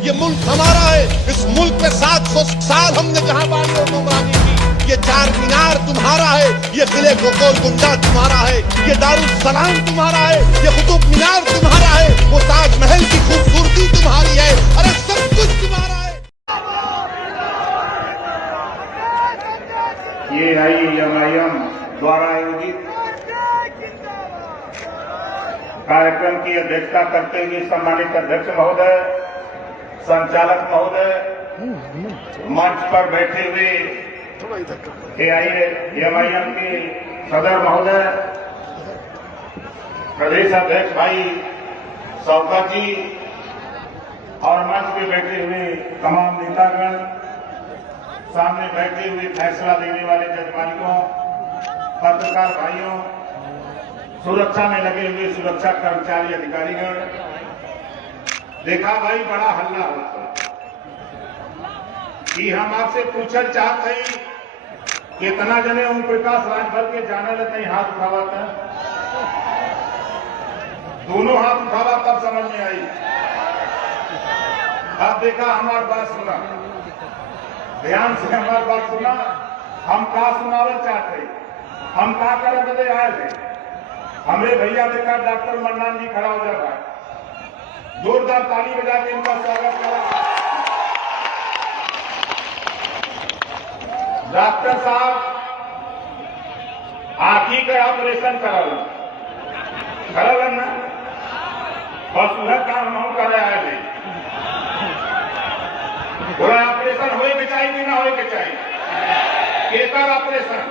ये मुल्क हमारा है। इस मुल्क में 700 साल हमने जहां बानी और गुमरानी की। ये चार मीनार तुम्हारा है, ये किले को गोलकुंडा तुम्हारा है, ये दारुल सलाम तुम्हारा है, ये कुतुब मीनार तुम्हारा है, वो ताजमहल की खूबसूरती तुम्हारी है। अरे सब कुछ तुम्हारा है। ये AIMIM द्वारा आयोजित कार्यक्रम की अध्यक्षता करते हुए सम्मानित अध्यक्ष महोदय, संचालक महोदय, मंच पर बैठे हुए AIMIM के सदर महोदय, प्रदेश अध्यक्ष भाई शौकत जी और मंच पे बैठे हुए तमाम नेतागण, सामने बैठे हुए फैसला देने वाले जज मालिकों, पत्रकार भाइयों, सुरक्षा में लगे हुए सुरक्षा कर्मचारी अधिकारीगण, देखा भाई बड़ा हल्ला होता कि हम आपसे पूछना चाहते हैं कितना जने ओम प्रकाश राजभर के जाने लेते हैं, हाथ उठावा था, दोनों हाथ उठावा तब समझ में आई। अब देखा हमारी बात सुना, ध्यान से हमारी बात सुना, हम का सुनावल चाहते, हम का करे बदे आए थे। हमरे भैया देखा डॉक्टर मन्नान जी खड़ा हो जा रहा है, जोरदार ताली बजा के इनका स्वागत करा। डॉक्टर साहब आंखी का ऑपरेशन करल ना, बस वह काम हम कर आए थे। पूरा ऑपरेशन होए के चाहिए कि ना होए के चाहिए? केकर ऑपरेशन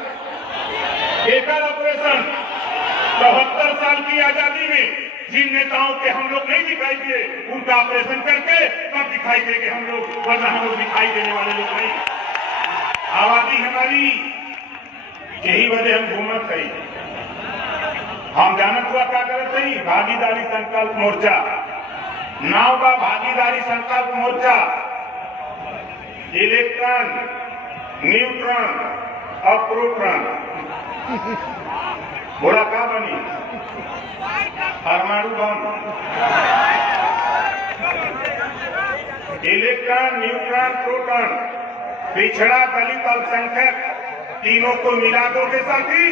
74 साल की आजादी में जिन नेताओं के हम लोग नहीं दिखाई दिए, उनका ऑपरेशन करके तब दिखाई देंगे हम लोग, वरना हम लोग दिखाई देने वाले लोग नहीं। आबादी हमारी यही वजह हम घूमत है। हम जानत हुआ क्या करते हैं? भागीदारी संकल्प मोर्चा, नाव का भागीदारी संकल्प मोर्चा, इलेक्ट्रॉन, न्यूट्रॉन और प्रोटॉन, बोला का बनी परमाणु बम। इलेक्ट्रॉन, न्यूट्रॉन, प्रोटॉन, पिछड़ा, दलित, अल्पसंख्यक तीनों को मिला दो के साथ ही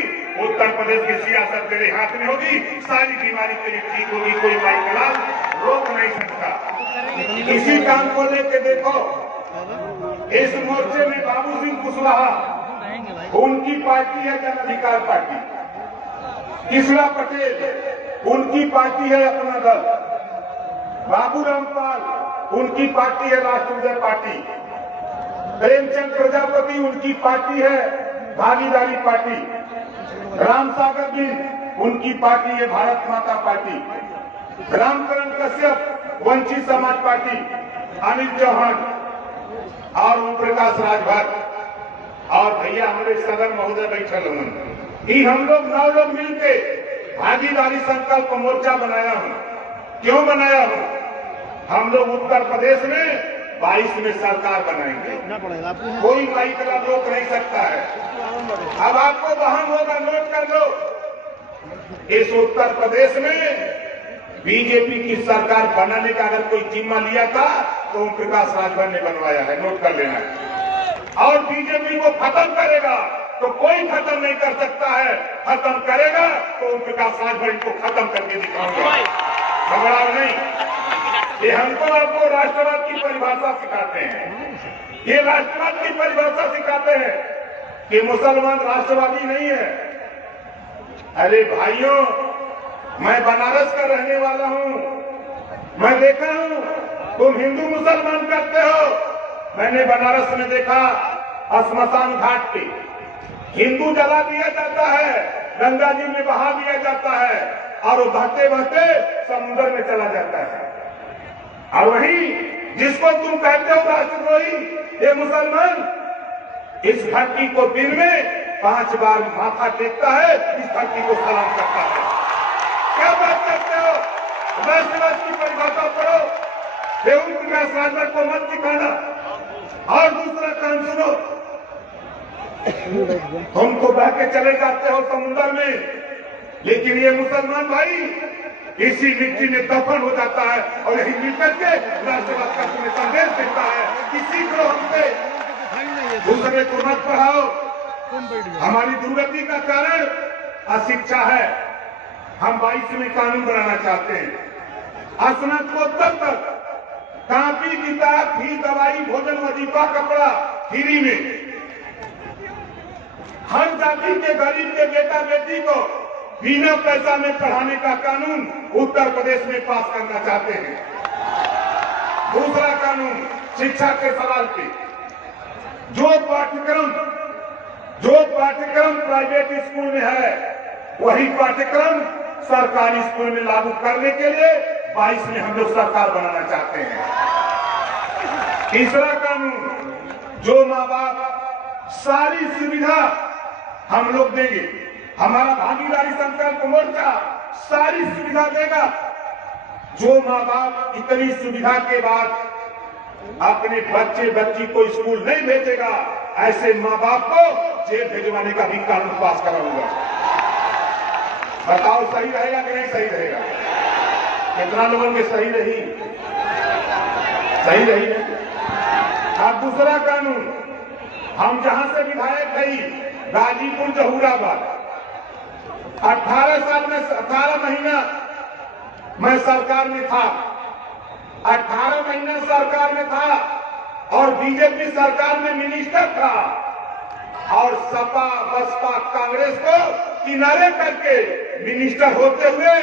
उत्तर प्रदेश की सियासत तेरे हाथ में होगी, सारी बीमारी तेरी ठीक होगी, कोई माइकलाल रोक नहीं सकता। इसी काम को लेके देखो, इस मोर्चे में बाबू सिंह कुशवाहा, उनकी पार्टी है जन अधिकार पार्टी, किशोर पटेल उनकी पार्टी है अपना दल, बाबू रामपाल उनकी पार्टी है राष्ट्रीय पार्टी, प्रेमचंद प्रजापति उनकी पार्टी है भागीदारी पार्टी, रामसागर बिंद उनकी पार्टी है भारत माता पार्टी, रामकरण कश्यप वंचित समाज पार्टी, अनिल चौहान और ओम प्रकाश राजभर और भैया हमारे सदर महोदय बैठल हुए। हम लोग 9 लोग मिलके भागीदारी संकल्प मोर्चा बनाया हूं। क्यों बनाया हूं? हम लोग उत्तर प्रदेश में 22 में सरकार बनाएंगे, कोई माइकला रोक नहीं सकता है। अब आपको वहन होगा, नोट कर लो, इस उत्तर प्रदेश में बीजेपी की सरकार बनाने का अगर कोई जिम्मा लिया था तो ओम प्रकाश राजभर ने बनवाया है, नोट कर लेना है। और बीजेपी को खत्म करेगा तो कोई खत्म नहीं कर सकता है, खत्म करेगा तो ओम प्रकाश राजभर इनको खत्म करके दिखाऊंगा, घबराओ नहीं। ये हमको आपको राष्ट्रवाद की परिभाषा सिखाते हैं, ये राष्ट्रवाद की परिभाषा सिखाते हैं कि मुसलमान राष्ट्रवादी नहीं है। अरे भाइयों, मैं बनारस का रहने वाला हूं, मैं देखा हूं तुम हिंदू मुसलमान करते हो। मैंने बनारस में देखा श्मशान घाट पे हिंदू जला दिया जाता है, गंगा जी में बहा दिया जाता है और वो बहते बहते समुद्र में चला जाता है। और वही जिसको तुम कहते हो राष्ट्रद्रोही, ये मुसलमान इस धरती को दिन में 5 बार माथा टेकता है, इस धरती को सलाम करता है। क्या बात करते हो? राष्ट्रवाद की परिभाषा पढ़ो, ओम प्रकाश राजभर को मत सिखाना। और दूसरा काम सुनो, तुम तो बह के चले जाते हो समुद्र में, लेकिन ये मुसलमान भाई इसी मिट्टी में दफन हो जाता है और यही मिलकर के राष्ट्रवाद का तुम्हें संदेश देता है कि सीखो हमसे, दूसरे को मत पढ़ाओ। हमारी दुर्गति का कारण अशिक्षा है। हम 22वें कानून बनाना चाहते हैं। स्नातकोत्तर तक कापी किताब फी दवाई भोजन वजीफा कपड़ा फ्री में, हर जाति के गरीब के बेटा बेटी को बिना पैसा में पढ़ाने का कानून उत्तर प्रदेश में पास करना चाहते हैं। दूसरा कानून शिक्षा के सवाल पे, जो पाठ्यक्रम प्राइवेट स्कूल में है वही पाठ्यक्रम सरकारी स्कूल में लागू करने के लिए 22 में हम लोग सरकार बनाना चाहते हैं। तीसरा कानून, जो माँ बाप सारी सुविधा हम लोग देंगे, हमारा भागीदारी संकल्प मोर्चा सारी सुविधा देगा। जो माँ बाप इतनी सुविधा के बाद अपने बच्चे बच्ची को स्कूल नहीं भेजेगा, ऐसे माँ बाप को जेल भेजवाने का भी कानून पास कराऊंगा। बताओ सही रहेगा कि नहीं सही रहेगा? कितना लोगों में सही रही नहीं? अब दूसरा कानून, हम जहां से विधायक रही गाजीपुर जहूराबाद, 18 महीना मैं सरकार में था, 18 महीना सरकार में था और बीजेपी सरकार में मिनिस्टर था और सपा बसपा कांग्रेस को किनारे करके मिनिस्टर होते हुए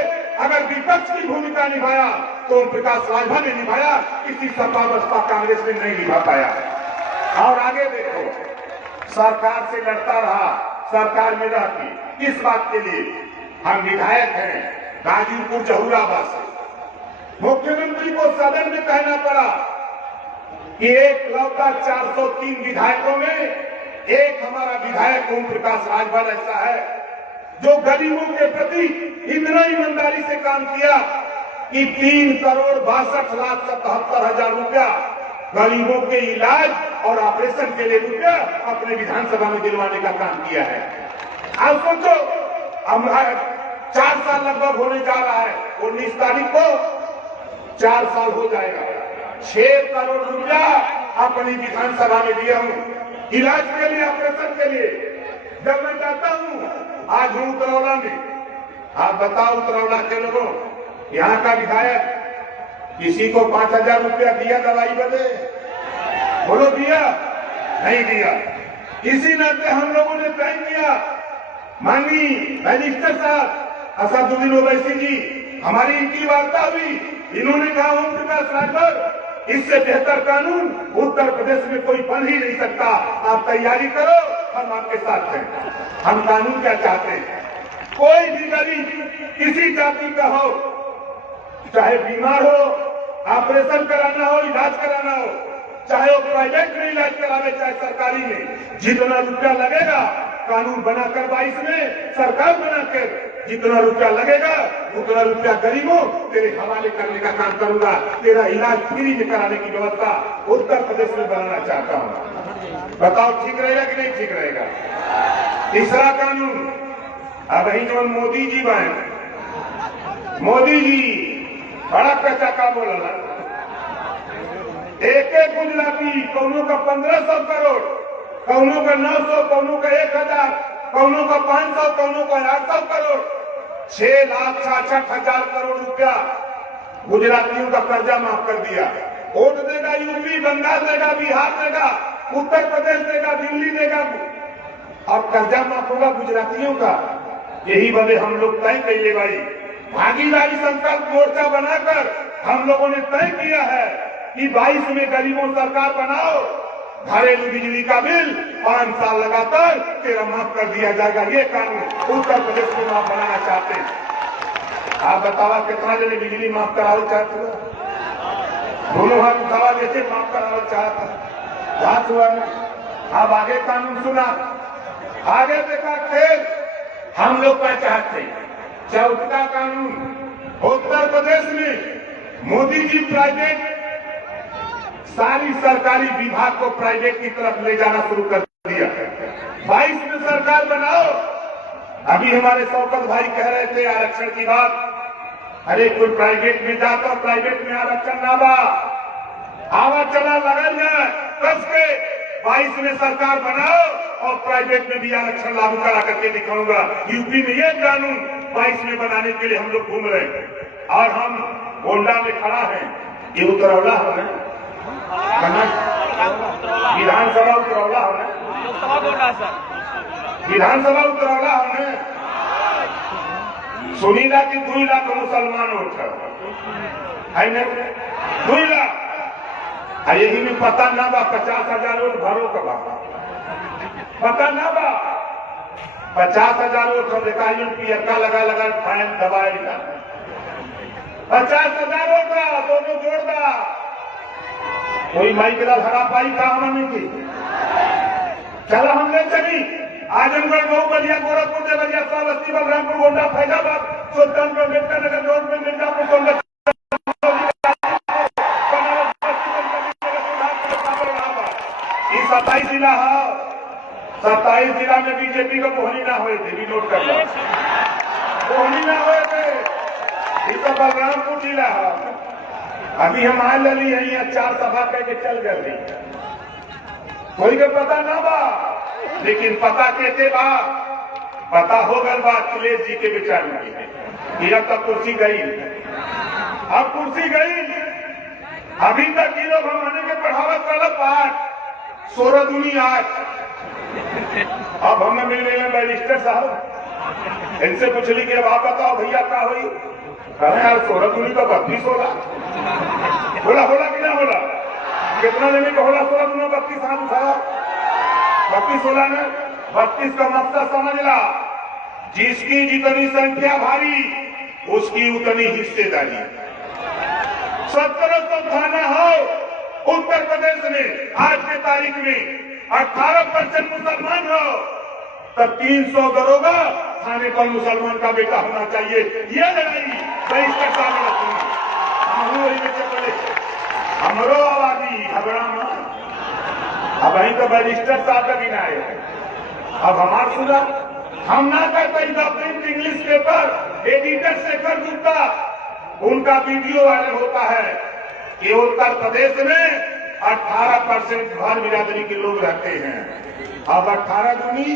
अगर विपक्ष की भूमिका निभाया तो ओम प्रकाश राजभर ने निभाया, किसी सपा बसपा कांग्रेस ने नहीं निभा पाया। और आगे देखो, सरकार से लड़ता रहा, सरकार में रह के, किस बात के लिए? हम विधायक हैं गाजीपुर जहूराबाद से। मुख्यमंत्री को सदन में कहना पड़ा कि एक लौटा 403 विधायकों में एक हमारा विधायक ओम प्रकाश राजभर ऐसा है जो गरीबों के प्रति इतना ईमानदारी से काम किया कि 3,62,77,000 रुपया गरीबों के इलाज और ऑपरेशन के लिए रुपया अपने विधानसभा में दिलवाने का काम किया है। अब सोचो, अब 4 साल लगभग होने जा रहा है, 19 तारीख को 4 साल हो जाएगा। 6 करोड़ रुपया अपनी विधानसभा में दिया हूं इलाज के लिए, ऑपरेशन के लिए। जब मैं जाता हूं, आज हूं उतरौला में, आप बताओ उतरौला के लोगों, यहाँ का विधायक किसी को 5,000 रुपया दिया दवाई बदे? बोलो दिया? नहीं दिया। इसी नाते हम लोगों ने तय किया, माननीय मिनिस्टर साहब असदुद्दीन ओवैसी जी, हमारी इनकी वार्ता हुई, इन्होंने कहा ओम प्रकाश राजभर, इससे बेहतर कानून उत्तर प्रदेश में कोई बन ही नहीं सकता, आप तैयारी करो, हम आपके साथ हैं। हम कानून क्या चाहते हैं? कोई भी गरीब किसी जाति का हो, चाहे बीमार हो, ऑपरेशन कराना हो, इलाज कराना हो, चाहे वो प्राइवेट में इलाज करावे चाहे सरकारी में, जितना रुपया लगेगा कानून बनाकर 22 में सरकार बनाकर जितना रुपया लगेगा उतना रुपया गरीबों तेरे हवाले करने का काम करूंगा। तेरा इलाज फ्री में कराने की व्यवस्था उत्तर प्रदेश में बनाना चाहता हूं। बताओ ठीक रहेगा कि नहीं ठीक रहेगा? तीसरा कानून, अब ही जो मोदी जी बने, मोदी जी बड़ा कच्चा का बोला, एक एक गुजराती कौनों का 1500 करोड़, कौनों का 900, कौनों का 1000, कौनों का 500, कौनों का 800 करोड़, 6,66,000 करोड़ रुपया गुजरातियों का कर्जा माफ कर दिया। वोट देगा यूपी, बंगाल देगा, बिहार देगा, उत्तर प्रदेश देगा, दिल्ली देगा और कर्जा माफ होगा गुजरातियों का। यही वजह हम लोग तय कैले भाई, भागीदारी संकल्प मोर्चा बनाकर हम लोगों ने तय किया है कि 22 में गरीबों सरकार बनाओ, घरेलू बिजली का बिल 5 साल लगातार तेरा माफ कर दिया जाएगा। ये कानून उत्तर प्रदेश में माफ बनाना चाहते हैं। आप बतावा कितना जने बिजली माफ करावल चाहते हो? दोनों हाथ उठावा, जैसे माफ करावल चाहता बात हुआ ना। अब आगे कानून सुना, आगे देखा खेल हम लोग क्या चाहते हैं। 4था कानून, उत्तर प्रदेश में मोदी जी प्राइवेट सारी सरकारी विभाग को प्राइवेट की तरफ ले जाना शुरू कर दिया। 22 में सरकार बनाओ। अभी हमारे शौकत भाई कह रहे थे आरक्षण की बात, अरे कोई प्राइवेट में जाता, प्राइवेट में आरक्षण ना बा, आवा चला लगल है, कस के 22 में सरकार बनाओ और प्राइवेट में भी आरक्षण लागू करा करके दिखाऊंगा। यूपी में ये कानून 22 में बनाने के लिए हम लोग घूम रहे हैं और हम गोंडा में खड़ा है। ये उतरौला हो रहा विधानसभा उतरौला हो रहा विधानसभा उतरौला होने सुनीला की 2 लाख मुसलमान वोट है न 2 लाख। यही में पता ना बा 50,000 वोट भरो का बा, पता ना बा 50,000 वोट सब अधिकारियों पियरका लगा लगा फाइन दबाएगा। 50,000 वोट का दोनों जोड़ दा, कोई माई के हरा पाई काम नहीं की। चलो हमने चली आजमगढ़, मऊ, बलिया, गोरखपुर, देवरिया, श्रावस्ती, बलरामपुर, गोंडा, फैजाबाद, सुल्तानपुर, अम्बेडकर नगर, जौनपुर, मिर्जापुर, सोनभद्र, 27 जिला है। 27 जिला में बीजेपी को बोहनी ना हुए थे, भी नोट करना, बोहनी ना हुए थे। ये तो बलरामपुर जिला है। अभी हम आए लली है, यहाँ 4 सभा करके चल गए, कोई को पता ना बा, लेकिन पता कहते बा, पता हो गल बा अखिलेश जी के विचार में। अब तक कुर्सी गई, अब कुर्सी गई। अभी तक ये लोग हम आने के बढ़ावत वाला 5 16 दूनी 8। अब हमें मिल रहे हैं बैरिस्टर साहब, इनसे पूछली कि अब आप बताओ भैया क्या हुई। कहा यार 16 दूनी तो 32 होला। होला कि ना होला, कितना लेने का होला? 16 दूनी 32 साल था, 32 होला ने 32 का मकसद समझ ला, जिसकी जितनी संख्या भारी उसकी उतनी हिस्सेदारी। 1700 थाना हो उत्तर प्रदेश में, आज के तारीख में 18% मुसलमान हो, तब 300 दरोगा थाने पर मुसलमान का बेटा होना चाहिए। यह लड़ाई बहिष्कार सामने हमरो आबादी झगड़ा में। अब वहीं तो बैरिस्टर साहब का गिना है। अब हमार सुना हम ना करते doctorate English paper editor Shekhar Gupta, उनका वीडियो वायरल होता है कि उत्तर प्रदेश में 18% भर बिरादरी के लोग रहते हैं। अब 18 दूनी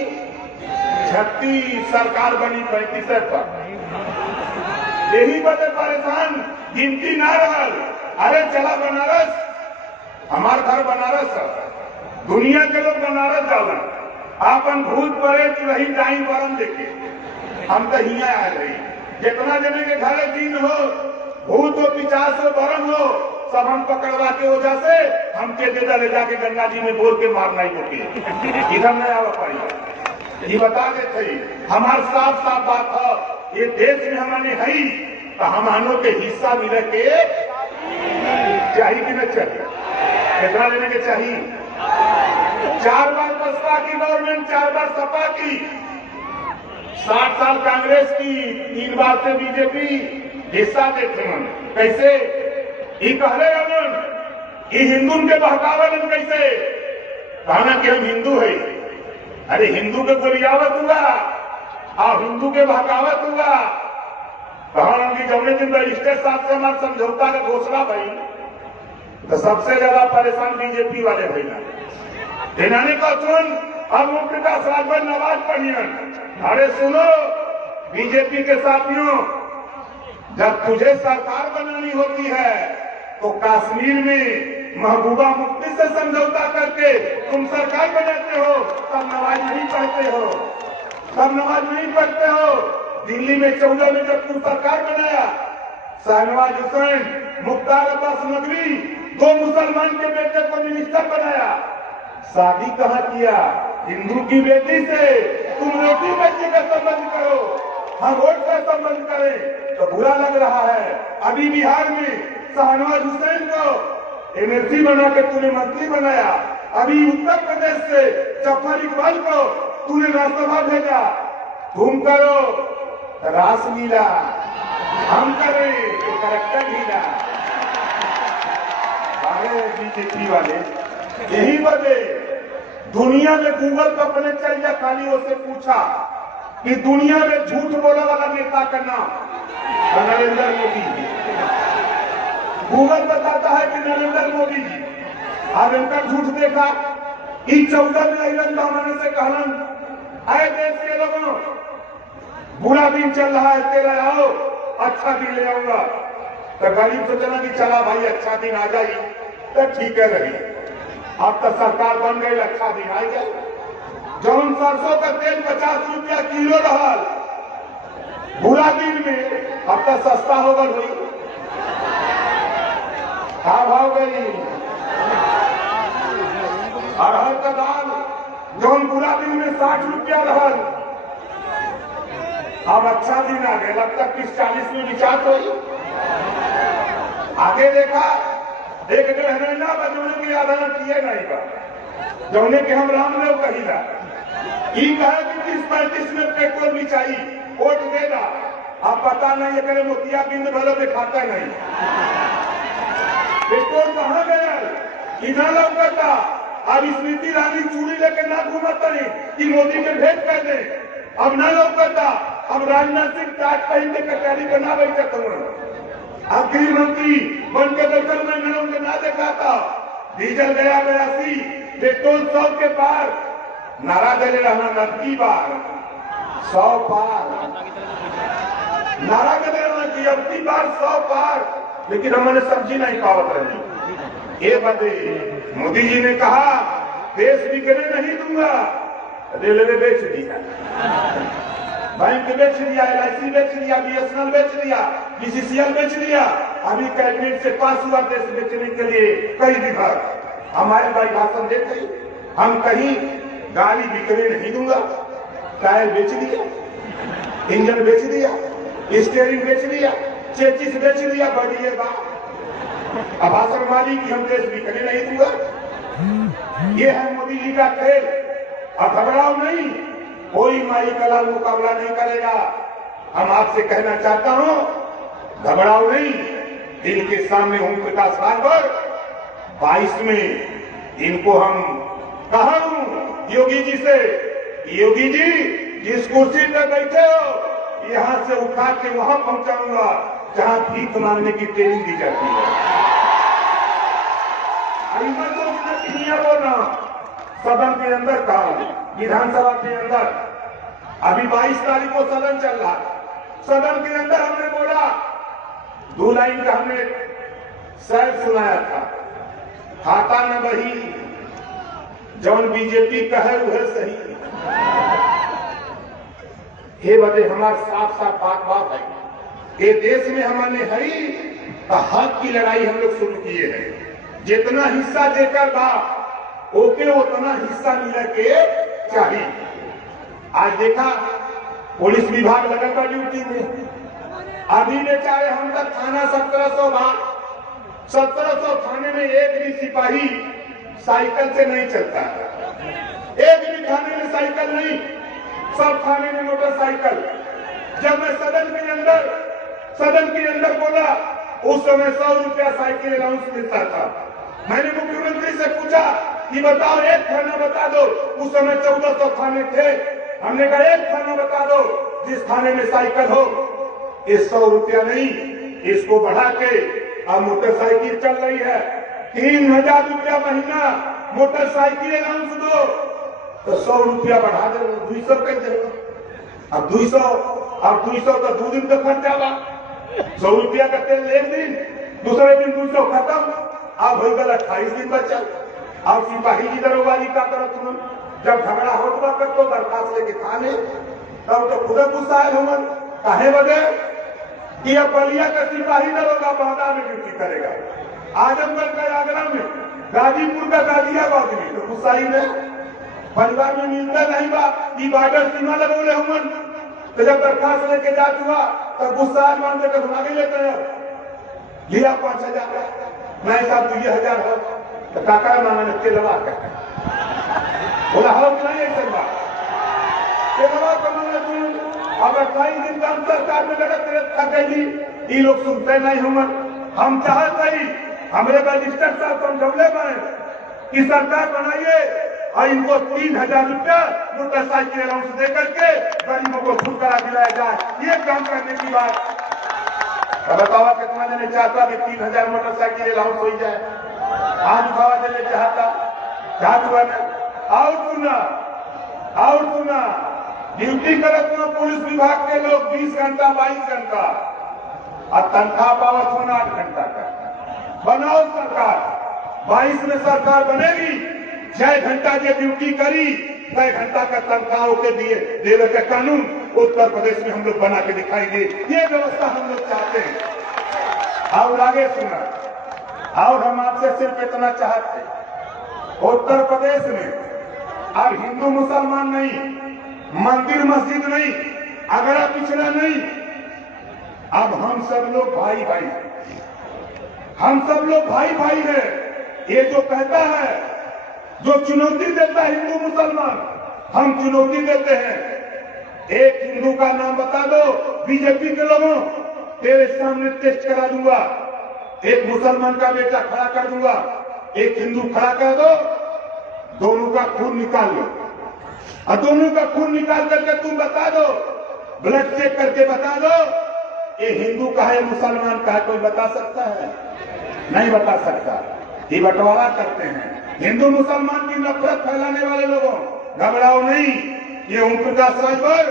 36, सरकार बनी 35 पर। यही बड़े परेशान, गिनती ना रहल। अरे चला बनारस, हमार घर बनारस है, दुनिया के लोग बनारस जाला, आपन भूत परेत रही जाई परम देखे। हम तो हिया आए रही, जितना जने के घर दिन हो, भूत हो, पिचास हो, बरम हो, सब हम पकड़वा के वजह से हमके दे ले जाके गंगा जी में बोल के मारना ही होती। इधर नहीं आवा पाई। ये बता देते हमार साफ साफ बात है, ये देश में हमने है तो हमानों के हिस्सा मिले के चाहिए कि न चाहिए? कितना लेने के चाहिए? 4 बार बसपा की गवर्नमेंट, 4 बार सपा की, 60 साल कांग्रेस की, 3 बार से बीजेपी हिस्सा देते हैं। कैसे ये कहले रमन ये हिंदू के बहकावल कैसे कहना कि हम हिंदू है? अरे हिंदू के गोलियावत हुआ और हिंदू के बहकावत हुआ। कहा कि जमने दिन रजिस्टर साहब से हमारे समझौता का घोषणा भाई, तो सबसे ज्यादा परेशान बीजेपी वाले भैया इन्होंने कहा सुन अब ओम प्रकाश राजभर नवाज पढ़ियन। अरे सुनो बीजेपी के साथियों, जब तुझे सरकार बनानी होती है तो कश्मीर में महबूबा मुफ्ती से समझौता करके तुम सरकार बनाते हो, तब नमाज नहीं पढ़ते हो, तब नमाज नहीं पढ़ते हो। दिल्ली में 14 में जब तुम सरकार बनाया, शाहनवाज हुसैन, मुख्तार अब्बास नकवी 2 मुसलमान के बेटे को मिनिस्टर बनाया। शादी कहाँ किया? हिंदू की बेटी से। तुम रोटी बेटी का संबंध करो, हम वोट का संबंध करें तो बुरा लग रहा है। अभी बिहार में शाहनवाज हुसैन को एनएलसी बना के तूने मंत्री बनाया। अभी उत्तर प्रदेश से जफर इकबाल को तूने राज्यसभा भेजा। तुम करो रासलीला, हम करें तो करेक्टर लीला। बीजेपी वाले यही वजह दुनिया में गूगल पर अपने चल जा, खाली उससे पूछा कि दुनिया में झूठ बोलने वाला नेता का नाम नरेंद्र मोदी जी। गूगल बताता है कि नरेंद्र मोदी जी। आज इनका झूठ देखा। इन 14 में अलन दामने से कहलन, आए देश के लोगों, बुरा दिन चल रहा है, तेरा आओ अच्छा दिन ले आऊंगा। तो गरीब सोचना कि चला भाई अच्छा दिन आ जाए तो ठीक है रही। अब तो सरकार बन गई, अच्छा दिन आ गया। जौन सरसों का तेल 50 रुपया किलो रहा बुरा दिन में, अब तो सस्ता हो गई। क्या भाव गई? अरहर का दाल जौन बुरा दिन में 60 रुपया रहा, अब अच्छा दिन आ गया, लगता 30-40 में विचार हो। आगे देखा एक डेढ़ महीना बजौने के आधार किए नहीं बा, जौने के हम रामदेव कहीला कहे कि 30-35 में पेट्रोल भी चाहिए, वोट देगा। अब पता नहीं है मोतिया बिंद भलो दिखाता नहीं। पेट्रोल कहाँ गया? इधर लौकता। अब स्मृति ईरानी चूड़ी लेके ना घूमत नहीं कि मोदी के भेंट कर दे। अब ना लौकता। अब राजनाथ सिंह टाट पहन के कचहरी पे ना बैठत हुए। अब गृह मंत्री बन के बैठल में ना देखा था। डीजल गया 82, पेट्रोल 100 के पार। नारा दे रहना नब्बी बार 100 पार। नारा दे रहना कि अब की बार 100 पार, लेकिन हमने सब्जी नहीं पावत रही। ये बदे मोदी जी ने कहा देश बिकने नहीं दूंगा। रेलवे बेच दिया, बैंक बेच दिया, LIC बेच दिया, BSNL बेच दिया, BCCL बेच दिया। अभी कैबिनेट से पास हुआ देश बेचने के लिए कई विभाग। हमारे भाई भाषण देते हम कहीं गाड़ी बिकने नहीं दूंगा। टायर बेच दिया, इंजन बेच दिया, स्टीयरिंग बेच दिया, चेचिस बेच दिया। बढ़िए बात। अब भाषण मारी कि हम देश बिकने नहीं दूंगा। ये है मोदी जी का खेल। अब घबराओ नहीं, कोई माई कलाल मुकाबला नहीं करेगा। हम आपसे कहना चाहता हूं, घबराओ नहीं। इनके सामने ओम प्रकाश राजभर 22 में इनको हम कहा हूं योगी जी से, योगी जी जिस कुर्सी पे बैठे हो यहां से उठा के वहां पहुंचाऊंगा जहां भीख मांगने की ट्रेनिंग दी जाती है। बोलना सदन के अंदर था, विधानसभा के अंदर। अभी 22 तारीख को सदन चल रहा। सदन के अंदर हमने बोला 2 लाइन का हमने शायर सुनाया था। खाता न बही जौन बीजेपी कहे वह सही। हे बदे हमार साफ साफ बात है। ये देश में हमने हरी हक की लड़ाई हम लोग शुरू किए हैं। जितना हिस्सा देकर बा ओके उतना हिस्सा मिले के चाहिए। आज देखा पुलिस विभाग लगा था ड्यूटी में। अभी बेचारे हम तक थाना 1700 बा। 1700 थाने में एक भी सिपाही साइकिल से नहीं चलता। एक भी थाने में साइकिल नहीं, सब थाने में मोटरसाइकिल। जब मैं सदन के अंदर बोला उस समय 100 रुपया साइकिल अलाउंस मिलता था। मैंने मुख्यमंत्री से पूछा कि बताओ एक थाना बता दो। उस समय 1400 थाने थे। हमने कहा एक थाना बता दो जिस थाने में साइकिल हो। ये 100 रुपया नहीं, इसको बढ़ा के अब मोटरसाइकिल चल रही है 3000 रुपया महीना मोटरसाइकिल अलाउंस दो। तो 100 रुपया बढ़ा दो, 200 कर दो। अब 200 तो 2 दिन का खर्चा बा। 100 रुपया का तेल एक दिन, दूसरे दिन 200 खत्म। अब हो गल 28 दिन बचा। अब सिपाही की दरोगारी का तरफ जब झगड़ा होगा तब तो दरखास्त लेके थाने, तब तो खुद गुस्सा है हमन काहे बदे कि अब बलिया का सिपाही दरोगा बांदा में ड्यूटी करेगा, आजमगढ़ का आगरा में, गाजीपुर का गाजियाबाद में। तो गुस्सा ही नहीं, परिवार में मिलता नहीं बा कि बॉर्डर सीमा लगोले हमन। तो जब दरखास्त लेके जात हुआ तब गुस्सा मान के सुना लेते हैं लिया 5000 मैं साहब 2000 हो तो काका मांगने तेलवा का बोला हो कि नहीं ऐसा बात तेलवा कमाने तू अब 28 दिन काम सरकार में लगा तेरे थक गई। ये लोग सुनते नहीं हम चाहते ही हमरे रजिस्टर साहब समझौले में कि सरकार बनाइए और इनको 3000 रुपया मोटरसाइकिल अलाउंस दे करके गरीबों को छुटकारा दिलाया जाए। ये काम करने की बात बतावा कितना देने चाहता कि 3000 मोटरसाइकिल अलाउंस हो जाए। आज उठावा देने चाहता क्या हुआ ना। और सुना ड्यूटी करत ना पुलिस विभाग के लोग 20 घंटा 22 घंटा और तनख्वाह पावत होना 8 घंटा का। बनाओ सरकार, 22 में सरकार बनेगी, 6 घंटा की ड्यूटी करी 6 घंटा का तनख्वाह के दिए देने का कानून उत्तर प्रदेश में हम लोग बना के दिखाएंगे। ये व्यवस्था हम लोग चाहते हैं। और आगे सुना, और हम आपसे सिर्फ इतना चाहते, उत्तर प्रदेश में अब हिंदू मुसलमान नहीं, मंदिर मस्जिद नहीं, अगड़ा पिछड़ा नहीं, अब हम सब लोग भाई भाई हैं। हम सब लोग भाई भाई हैं। ये जो कहता है, जो चुनौती देता है हिंदू मुसलमान, हम चुनौती देते हैं। एक हिंदू का नाम बता दो बीजेपी के लोगों, तेरे सामने टेस्ट करा दूंगा। एक मुसलमान का बेटा खड़ा कर दूंगा, एक हिंदू खड़ा कर दो, दोनों का खून निकाल लो और दोनों का खून निकाल करके तुम बता दो, ब्लड चेक करके बता दो ये हिंदू का है मुसलमान का है। कोई बता सकता है? नहीं बता सकता। ये बंटवारा करते हैं हिंदू मुसलमान की नफरत फैलाने वाले लोगों। घबराओ नहीं, ये ओम प्रकाश राजभर,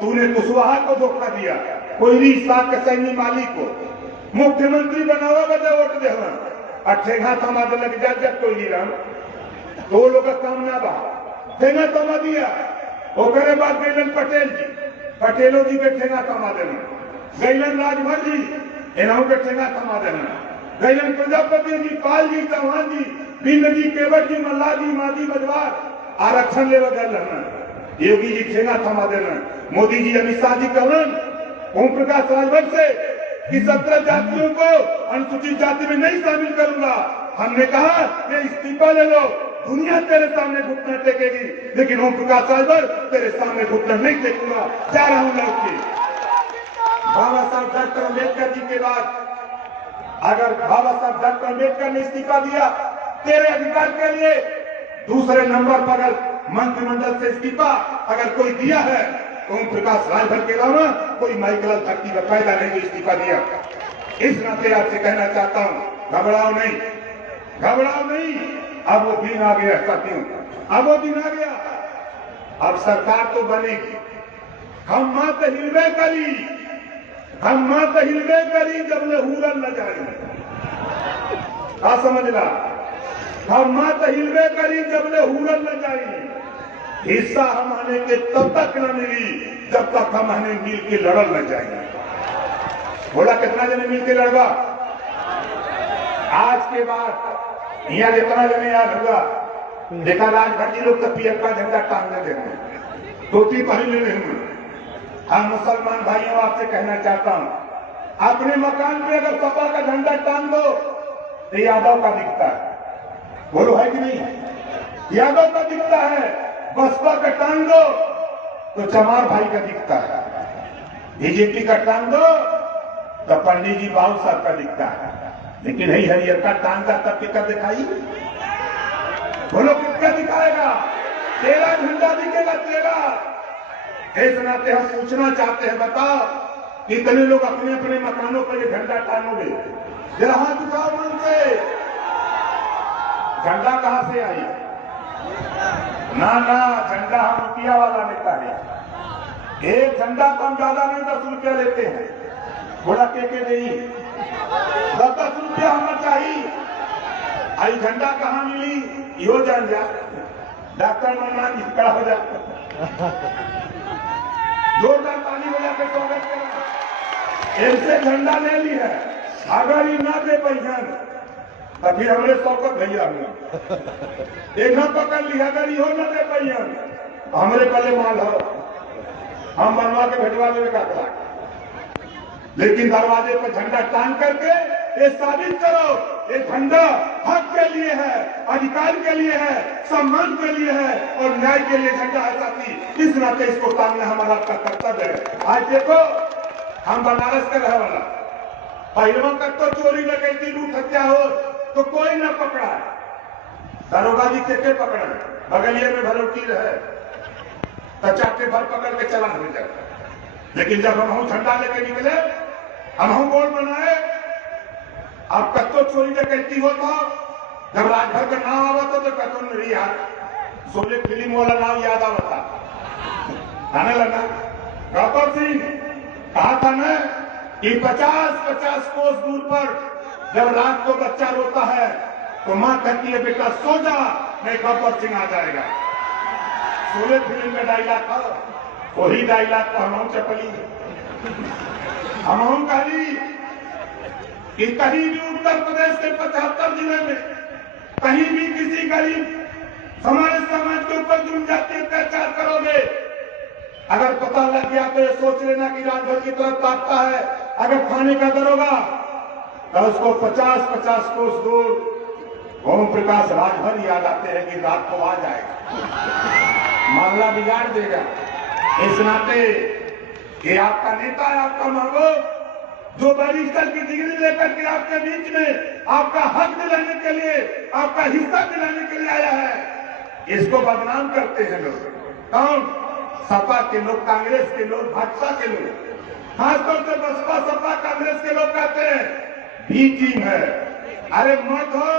तूने कुशवाहा को धोखा दिया, कोयरी साग के सैनी माली को मुख्यमंत्री बनावा बजा वोट दे ठेगा थमा दे लग जा कोयली राम तो लोग का काम ना बा ठेगा थमा दिया। ओकरे बाद गैलन पटेल जी, पटेलो जी के ठेगा थमा देना, गैलन राजभर जी एनाऊ के ठेगा थमा देना, गैलन प्रजापति जी, पाल जी, चौहान जी, बिंद जी, केवट जी, मल्ला जी, माजी बजवार आरक्षण ले गए रहना, योगी जी ठेगा थमा देना। मोदी जी अमित शाह जी कहलन ओम प्रकाश राजभर से कि 17 जातियों को अनुसूचित जाति में नहीं शामिल करूंगा। हमने कहा कि इस्तीफा ले लो, दुनिया तेरे सामने घुटना टेकेगी, लेकिन ओम प्रकाश राजभर तेरे सामने घुटना नहीं टेकूंगा। जा रहा हूं लौट के। बाबा साहब डॉक्टर अम्बेडकर जी के बाद अगर बाबा साहब डॉक्टर अम्बेडकर ने इस्तीफा दिया तेरे अधिकार के लिए, दूसरे नंबर पर अगर मंत्रिमंडल से इस्तीफा अगर कोई दिया है तो ओम प्रकाश राजभर के अलावा कोई माइकल धरती का पैदा नहीं इस्तीफा दिया। इस नाते आपसे कहना चाहता हूं, घबराओ नहीं, घबराओ नहीं। अब वो दिन आ गया साथियों, अब वो दिन आ गया। अब सरकार तो बनेगी, हम मात हिलवे करी, हम मात हिलवे करी जब ले हुरन न जाए। क्या समझला? हम मात हिलवे करी जब ले हुरन न जाए। हिस्सा हमारे के तब तक न मिली जब तक हम हमें मिल के लड़ल न जाएंगे। बोला कितना जने मिल के लड़वा? आज के बाद यहाँ जितना जने याद होगा, देखा राजभर जी लोग तो पीएफ का झंडा टांगने देते, टोपी पहन लेने हुए। हम मुसलमान भाइयों आपसे कहना चाहता हूं, अपने मकान पे अगर सपा का झंडा टांग दो तो यादव का दिखता है, बोलो है कि नहीं? यादव का दिखता है। बसपा का टांग दो तो चमार भाई का दिखता है, बीजेपी का टांग दो तो पंडित जी बाबू साहब का दिखता है, लेकिन ही हरियर का टांग का तब कितना दिखाई? बोलो कितना दिखाएगा? तेरा झंडा दिखेगा तेरा। इस नाते हम पूछना चाहते हैं, बताओ कितने लोग अपने अपने मकानों पर ये झंडा टांगोगे? जरा हाथ उठाओ मन से। झंडा कहां से आई? ना ना, झंडा हम रुपया वाला नेता है। एक झंडा तो हम ज्यादा नहीं 10 रुपया लेते हैं, बोला के नहीं 10 रुपया हमें चाहिए। आई झंडा कहां मिली यो जान जा। डॉक्टर मनमान जी खड़ा हो जाता, जोरदार ताली बजा के स्वागत करा। ऐसे झंडा ले ली है, अगर ये ना दे पैसा तो फिर हमारे शौकत भैया एक ना पकड़ लिया, अगर यो ना दे पैसा हमारे पहले माल हो, हम बनवा के भेजवा देने का करा। लेकिन दरवाजे पर झंडा टांग करके ये साबित करो ये झंडा हक के लिए है, अधिकार के लिए है, सम्मान के लिए है और न्याय के लिए झंडा है साथी। इस नाते इसको टांगना हमारा आपका कर्तव्य है। आज देखो हम बनारस का रहने वाला, पहलवा तक तो चोरी डकैती लूट हत्या हो तो कोई ना पकड़ा, दरोगा जी के पकड़ बगलिए में भरोटी रहे तो चाटे भर पकड़ के चला हो जाए। लेकिन जब हम झंडा लेके निकले, हम बोल बनाए, अब कत्तो चोरी डकैती होता, जब राजभर का नाम आवता तो कत्तो नहीं याद, सोले फिल्म वाला नाम याद आवता आने लगा। गौपर सिंह कहा था न कि 50-50 कोस दूर पर जब रात को बच्चा रोता है तो मां कहती है बेटा सो जा, नहीं गौपर सिंह आ जाएगा। सोले फिल्म का डायलॉग था, वही डायलॉग को हम चपली हम कही कि कहीं भी उत्तर प्रदेश के 75 जिले में कहीं भी किसी गरीब हमारे समाज के ऊपर जुड़ जाती अत्याचार करोगे, अगर पता लग गया तो ये सोच लेना कि राजभर की तरफ ताकता है, अगर खाने का दरोगा तो उसको 50-50 कोस दूर ओम प्रकाश राजभर याद आते हैं कि रात को आ जाएगा, मामला बिगाड़ देगा। इस नाते ये आपका नेता है, आपका महबूब, जो बैरिस्टर की डिग्री लेकर के आपके बीच में आपका हक दिलाने के लिए, आपका हिस्सा दिलाने के लिए आया है, इसको बदनाम करते हैं लोग। कौन? सपा के लोग, कांग्रेस के लोग, भाजपा के लोग, खासतौर से बसपा सपा कांग्रेस के लोग कहते हैं बी टीम है। अरे मत हो,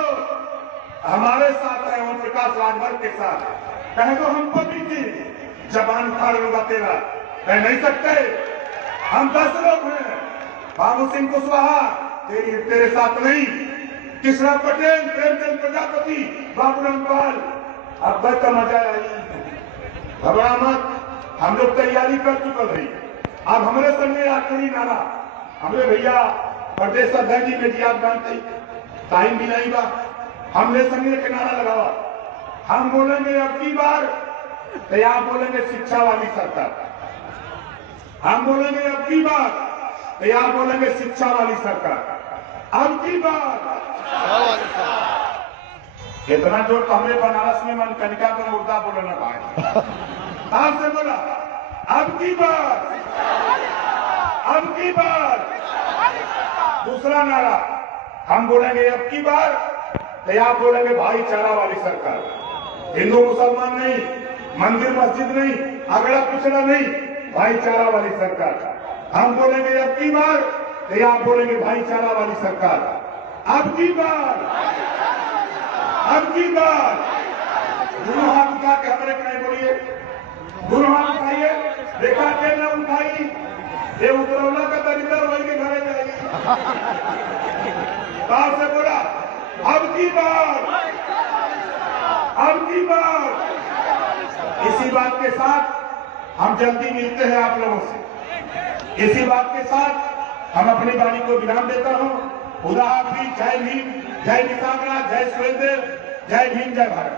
हमारे साथ है ओम प्रकाश राजभर के साथ, कहे तो हमको भी टीम जबान उखाड़ लूंगा तेरा, कह नहीं सकते। हम 10 लोग हैं, बाबू सिंह कुशवाहा तेरे साथ नहीं, कृष्णा पटेल, प्रेमचंद प्रजापति, बाबू रामपाल, अब तो मजा आई, घबरा मत, हम लोग तैयारी कर चुकल है। अब हमारे संगे आखिरी नारा हमारे भैया प्रदेश अध्यक्ष जी में याद जानते टाइम भी नहीं बा, हमने संगे के नारा लगावा, हम बोलेंगे अब की बार तो आप बोलेंगे शिक्षा वाली सरकार, हम बोलेंगे अब की बार तो आप बोलेंगे शिक्षा वाली सरकार, अब की बार इतना जोर तो हमें बनारस में मनकनिका का मुर्दा बोलना पाए आपसे बोला अब की बार, अब की बार। दूसरा नारा हम बोलेंगे अब की बार तो आप बोलेंगे भाईचारा वाली सरकार, हिंदू मुसलमान नहीं, मंदिर मस्जिद नहीं, अगड़ा पिछड़ा नहीं, भाईचारा वाली सरकार। हम बोलेंगे अब की बार तो आप बोलेंगे भाईचारा वाली सरकार, अब की बार, अब की बार। दोनों हाथ उठा के हमारे नहीं बोलिए, दोनों हाथ उठाइए, देखा के न उठाई ये उतरौला का दरिद्र वही के घरे जाएगी। बाहर से बोला अब की बार, अब की बार। इसी बात के साथ हम जल्दी मिलते हैं आप लोगों से, इसी बात के साथ हम अपनी वाणी को विराम देता हूं। खुदा हाफिज, जय भीम, जय किसान राज, जय सुरेंद्र, जय भीम, जय भारत।